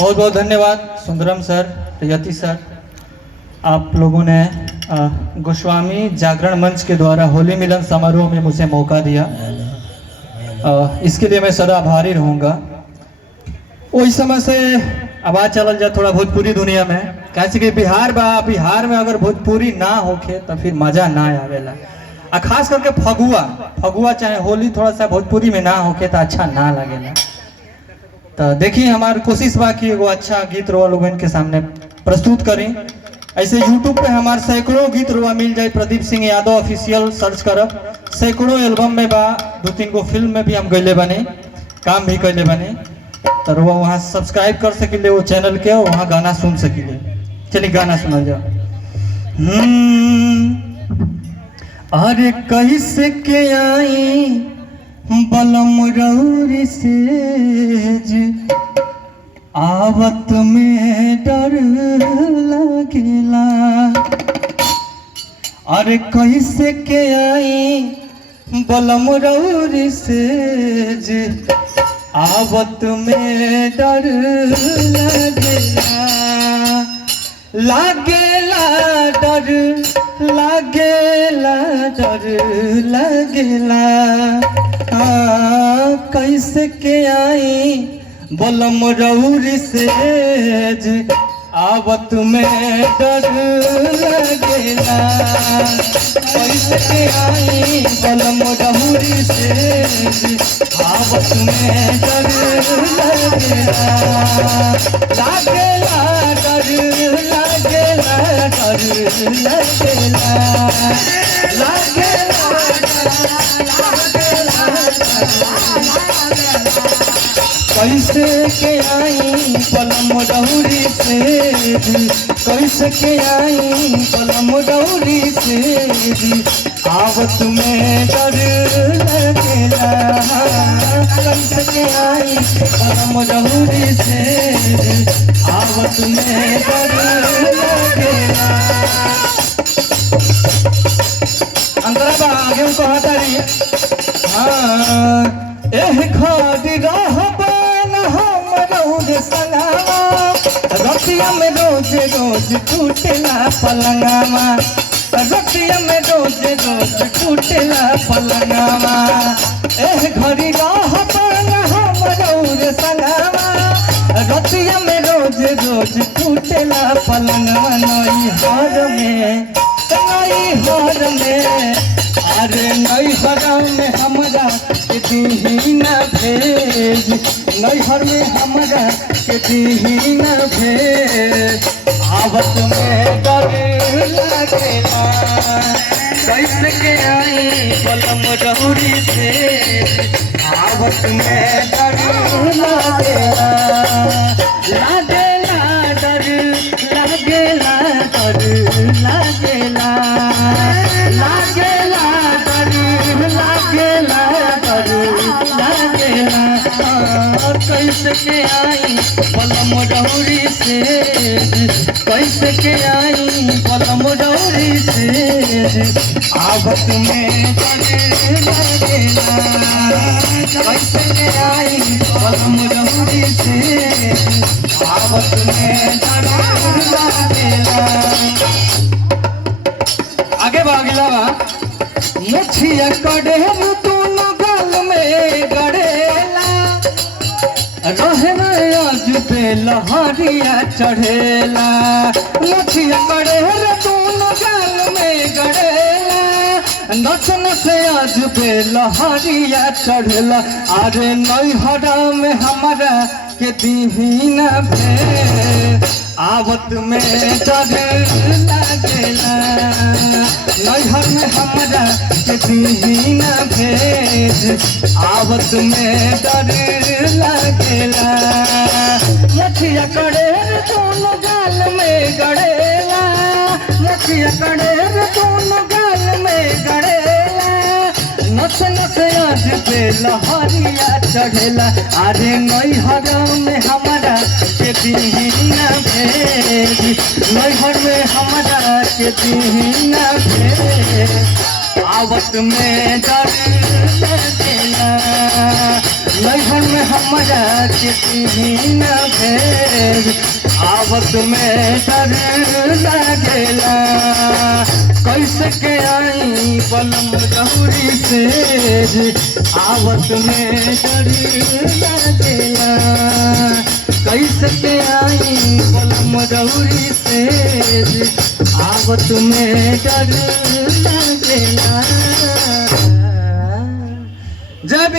बहुत बहुत धन्यवाद सुंदरम सर, यति सर। आप लोगों ने गोस्वामी जागरण मंच के द्वारा होली मिलन समारोह में मुझे मौका दिया, इसके लिए मैं सदा आभारी रहूँगा। वही समय से आवाज़ चल जा थोड़ा भोजपुरी दुनिया में, कैसे कि बिहार में अगर भोजपुरी ना होके तो फिर मज़ा ना आवेला। खास करके फगुआ चाहे होली थोड़ा सा भोजपुरी में ना होके तो अच्छा ना लगेला। तो देखिए हमारी कोशिश बा कि एगो अच्छा गीत रोआ लोगन के सामने प्रस्तुत करें। ऐसे यूट्यूब पे हमारे सैकड़ों गीत रोआ मिल जाए, प्रदीप सिंह यादव ऑफिशियल सर्च करब, सैकड़ों एल्बम में बा, 2-3 गो फिल्म में भी हम गईले बने, काम भी कैले बने। तो रोआ वहाँ सब्सक्राइब कर सकिले वो चैनल के, वहाँ गाना सुन सकिले। चलिए गाना सुना जाओ। अरे कैसे के आई बलम रौरी सेज, आवत में डर लगेला। अरे कैसे के आई बलम रौरी सेज, आवत में डर लगेला। लागेला डर, लागेला डर लगेला। कैसे के आई बलम रौरी सेज, आवत में डर लगेला। कैसे के आई बलम रौरी सेज, आवत में डर लगेला। लागेला डर, लागेला डर लगेला। लागेला कैसे के आई बलम रौरी सेज, कैसे के आई बलम रौरी सेज, आवत में डर लगेला। कैसे के आई बलम रौरी सेज, आवत में डर लगेला। अंतरा बा आगे उनको हटा रही। एह खादी रहबा संगावा, रतिया में रोज रोज टूटेला पलंगावा, रतिया में रोज रोज टूटेला पलंगावा। एह घड़ी रहबन हमरौर संगावा, रतिया में रोज रोज टूटेला पलंगावा। नैहर में, अरे नैहर में हमरा के दीही न भेज, नैहर में हमरा के दीही न भेज, आवत में डर लगेला। कैसे के आई बलम रौरी सेज, आवत में डर लगेला। लागेला डर, लागेला डर लगेला। लागेला डर, लागेला डर लगेला। कैसे के आई बलम रौरी सेज, कैसे के आई बलम रौरी सेज, आवत में डर लगेला। कैसे के आई बलम रौरी सेज, आवत में डर लगेला। आगे भागिला बा। मुछिया कडेर दोनों गाल में गड़ेला, रहे आज पे लहरिया चढ़ेला। मुछिया कडेर दोनों गाल में गड़ेला, नस नस आज पे लहरिया चढ़ेला। अरे नैहरा में हमारा के दीही न भेज, आवत में डर लगेला। नैहर में हमरा के दीही न भेज, आवत में डर लगेला। मछिया कडेर दोनों गाल में गड़ेला, मछिया कडेर दोनों गाल में गड़ेला। नस नस आज पे लहरिया चढ़ेला। अरे नैहर में हमरा के दीही न भेज, नैहर में हमरा के दीही न भेज, आवत में डर लगेला। नैहर में हमरा के न भेज, आवत में डर लागेला, कैसे के आई बलम रहुरी से, आवत में डर लागेला, कैसे के आई बलम रहुरी से, आवत में डर लागेला। जब